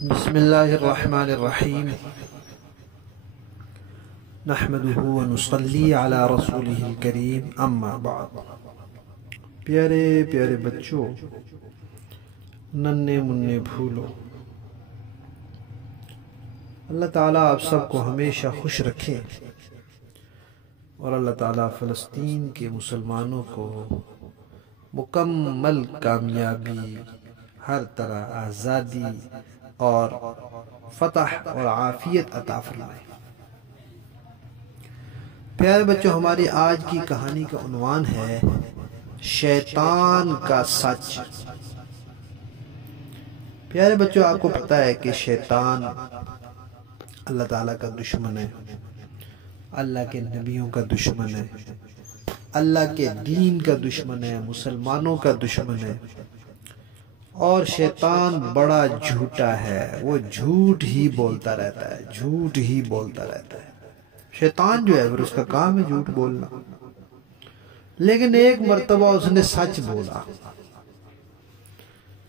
بسم اللہ الرحمن الرحیم نحمدہ ونصلی علی رسولہ الکریم اما بعد۔ پیارے پیارے بچوں، ننھے منھے پھولو، اللہ تعالیٰ آپ سب کو ہمیشہ خوش رکھے اور اللہ تعالیٰ فلسطین کے مسلمانوں کو مکمل کامیابی، ہر طرح آزادی اور فتح اور عافیت عطا فرمائے۔ پیارے بچوں، ہماری آج کی کہانی کا عنوان ہے شیطان کا سچ۔ پیارے بچوں، آپ کو پتہ ہے کہ شیطان اللہ تعالیٰ کا دشمن ہے، اللہ کے نبیوں کا دشمن ہے، اللہ کے دین کا دشمن ہے، مسلمانوں کا دشمن ہے، اور شیطان بڑا جھوٹا ہے، وہ جھوٹ ہی بولتا رہتا ہے، جھوٹ ہی بولتا رہتا ہے۔ شیطان جو ہے اس کا کام ہے جھوٹ بولنا، لیکن ایک مرتبہ اس نے سچ بولا۔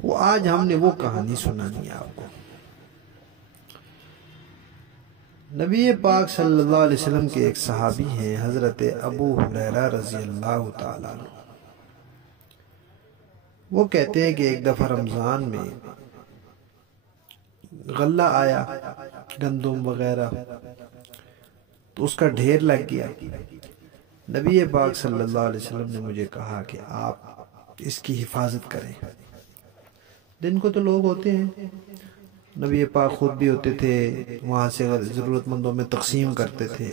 وہ آج ہم نے وہ کہانی سنانی ہے آپ کو۔ نبی پاک صلی اللہ علیہ وسلم کے ایک صحابی ہیں حضرت ابو ہریرہ رضی اللہ تعالیٰ عنہ۔ وہ کہتے ہیں کہ ایک دفعہ رمضان میں غلہ آیا، گندم وغیرہ، تو اس کا ڈھیر لگ گیا۔ نبی پاک صلی اللہ علیہ وسلم نے مجھے کہا کہ آپ اس کی حفاظت کریں۔ دن کو تو لوگ ہوتے ہیں، نبی پاک خود بھی ہوتے تھے، وہاں سے ضرورت مندوں میں تقسیم کرتے تھے۔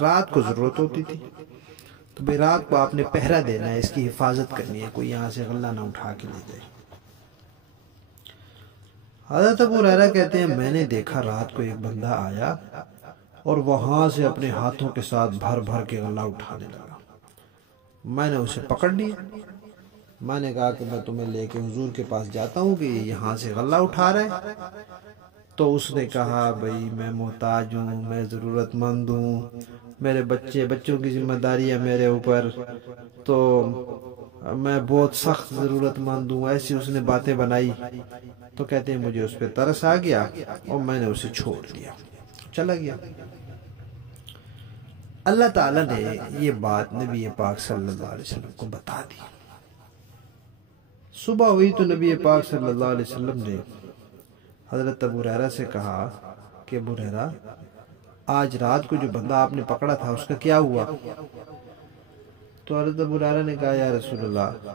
رات کو ضرورت ہوتی تھی تو بھئی رات کو آپ نے پہرا دینا ہے، اس کی حفاظت کرنی ہے، کوئی یہاں سے غلہ نہ اٹھا کے لے جائے۔ حضرت ابو ہریرہ کہتے ہیں میں نے دیکھا رات کو ایک بندہ آیا اور وہاں سے اپنے ہاتھوں کے ساتھ بھر بھر کے غلہ اٹھانے لگا۔ میں نے اسے پکڑ لیا، میں نے کہا کہ میں تمہیں لے کے حضور کے پاس جاتا ہوں کہ یہ یہاں سے غلہ اٹھا رہا ہے۔ تو اس نے کہا بھئی میں محتاج ہوں، میں ضرورت مند ہوں، میرے بچوں کی ذمہ داری ہے میرے اوپر، تو میں بہت سخت ضرورت مند ہوں، ایسی اس نے باتیں بنائی۔ تو کہتے ہیں مجھے اس پہ ترس آ گیا اور میں نے اسے چھوڑ دیا، چلا گیا۔ اللہ تعالیٰ نے یہ بات نبی پاک صلی اللہ علیہ وسلم کو بتا دی۔ صبح ہوئی تو نبی پاک صلی اللہ علیہ وسلم نے حضرت ابو ہریرہ سے کہا کہ ابو ہریرہ، آج رات کو جو بندہ آپ نے پکڑا تھا اس کا کیا ہوا؟ تو حضرت ابو ہریرہ نے کہا یا رسول اللہ،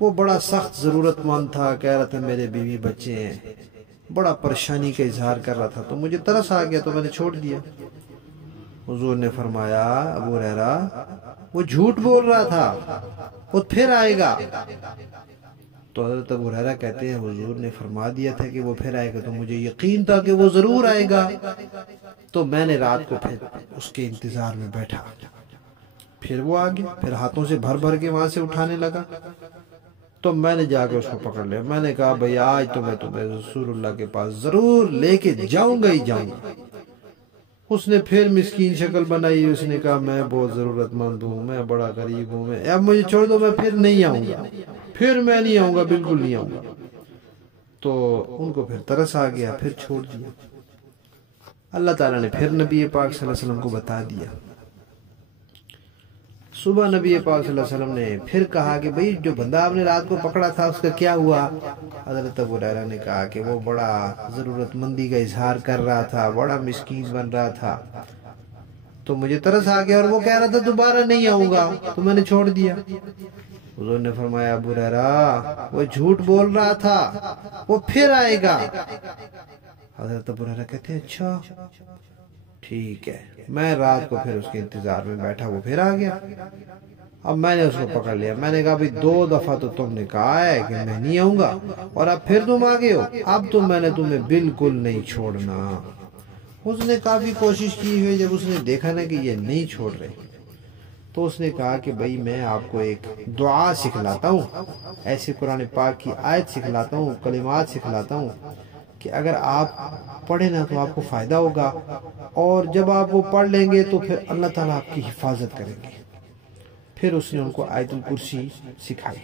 وہ بڑا سخت ضرورت مند تھا، کہہ رہا تھا میرے بیوی بچے ہیں، بڑا پریشانی کا اظہار کر رہا تھا، تو مجھے ترس آ گیا تو میں نے چھوڑ دیا۔ حضور نے فرمایا ابو ہریرہ، وہ جھوٹ بول رہا تھا، وہ پھر آئے گا۔ تو حضرت ابو ہریرہ کہتے ہیں حضور نے فرما دیا تھا کہ وہ پھر آئے گا، تو مجھے یقین تھا کہ وہ ضرور آئے گا، تو میں نے رات کو پھر اس کے انتظار میں بیٹھا۔ پھر وہ آ گیا، پھر ہاتھوں سے بھر بھر کے وہاں سے اٹھانے لگا، تو میں نے جا کے اس کو پکڑ لیا۔ میں نے کہا بھئی آج تو میں تمہیں رسول اللہ کے پاس ضرور لے کے جاؤں گا ہی جاؤں گا۔ اس نے پھر مسکین شکل بنائی، اس نے کہا میں بہت ضرورت مند ہوں، میں بڑا غریب ہوں، اب مجھے چھوڑ دو، میں پھر نہیں آؤں گا، پھر میں نہیں آؤں گا، بالکل نہیں آؤں گا۔ تو ان کو پھر ترس آ گیا، پھر چھوڑ دیا۔ اللہ تعالیٰ نے پھر نبی پاک صلی اللہ علیہ وسلم کو بتا دیا۔ صبح نبی پاک صلی اللہ علیہ وسلم نے پھر کہا کہ بھئی جو بندہ آپ نے رات کو پکڑا تھا اس کا کیا ہوا؟ حضرت ابو ہریرہ نے کہا کہ وہ بڑا ضرورت مندی کا اظہار کر رہا تھا، بڑا مسکین بن رہا تھا، تو مجھے ترس آ گیا اور وہ کہہ رہا تھا دوبارہ نہیں آؤں گا، تو میں نے چھوڑ دیا۔ حضور نے فرمایا ابو ہریرہ، وہ جھوٹ بول رہا تھا، وہ پھر آئے گا۔ حضرت ابو ہریرہ کہتے ہیں اچھا ٹھیک ہے۔ میں رات کو پھر اس کے انتظار میں بیٹھا، وہ پھر آ گیا۔ اب میں نے اس کو پکڑ لیا، میں نے کہا بھئی 2 دفعہ تو تم نے کہا ہے کہ میں نہیں آؤں گا، اور اب پھر تم آگے ہو، اب تو میں نے تمہیں بالکل نہیں چھوڑنا۔ اس نے کافی کوشش کی ہوئی، جب اس نے دیکھا نا کہ یہ نہیں چھوڑ رہے تو اس نے کہا کہ بھئی میں آپ کو ایک دعا سکھلاتا ہوں، ایسے قرآن پاک کی آیت سکھلاتا ہوں، کلمات سکھلاتا ہوں کہ اگر آپ پڑھیں نا تو آپ کو فائدہ ہوگا، اور جب آپ وہ پڑھ لیں گے تو پھر اللہ تعالیٰ آپ کی حفاظت کریں گے۔ پھر اس نے ان کو آیت الکرسی سکھائی۔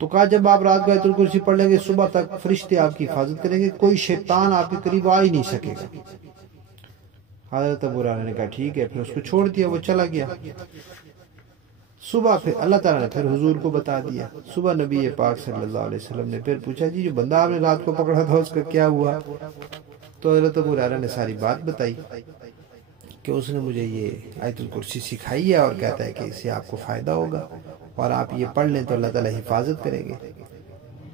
تو کہا جب آپ رات کو آیت الکرسی پڑھ لیں گے صبح تک فرشتے آپ کی حفاظت کریں گے، کوئی شیطان آپ کے قریب آ ہی نہیں سکے گا۔ حضرت ابو ہریرہ نے کہا ٹھیک ہے، پھر اس کو چھوڑ دیا، وہ چلا گیا۔ صبح پھر اللہ تعالیٰ نے پھر حضور کو بتا دیا۔ صبح نبی پاک صلی اللہ علیہ وسلم نے پھر پوچھا جی جو بندہ آپ نے رات کو پکڑا تھا اس کا کیا ہوا؟ تو حضرت ابو ہریرہ نے ساری بات بتائی کہ اس نے مجھے یہ آیت الکرسی سکھائی ہے اور کہتا ہے کہ اس سے آپ کو فائدہ ہوگا اور آپ یہ پڑھ لیں تو اللہ تعالیٰ حفاظت کریں گے۔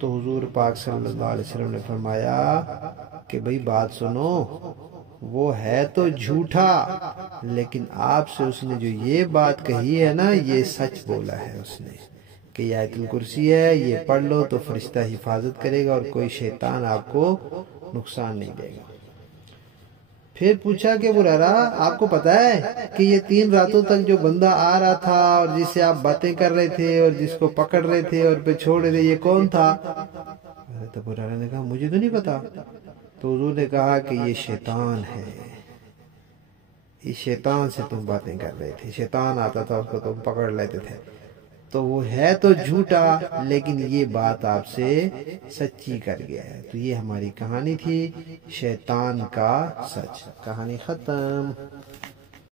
تو حضور پاک صلی اللہ علیہ وسلم نے فرمایا کہ بھئی بات سنو، وہ ہے تو جھوٹا لیکن آپ سے اس نے جو یہ بات کہی ہے نا یہ سچ بولا ہے اس نے، کہ یہ آیت الکرسی ہے، یہ پڑھ لو تو فرشتہ حفاظت کرے گا اور کوئی شیطان آپ کو نقصان نہیں دے گا۔ پھر پوچھا کہ ابو ہریرہ آپ کو پتا ہے کہ یہ 3 راتوں تک جو بندہ آ رہا تھا اور جس سے آپ باتیں کر رہے تھے اور جس کو پکڑ رہے تھے اور پھر چھوڑ رہے تھے، یہ کون تھا؟ حضرت ابو ہریرہ نے کہا مجھے تو نہیں پتا۔ تو حضور نے کہا کہ یہ شیطان ہے، اس شیطان سے تم باتیں کر رہے تھے، شیطان آتا تھا اس کو تم پکڑ لیتے تھے، تو وہ ہے تو جھوٹا لیکن یہ بات آپ سے سچی کر گیا ہے۔ تو یہ ہماری کہانی تھی، شیطان کا سچ۔ کہانی ختم۔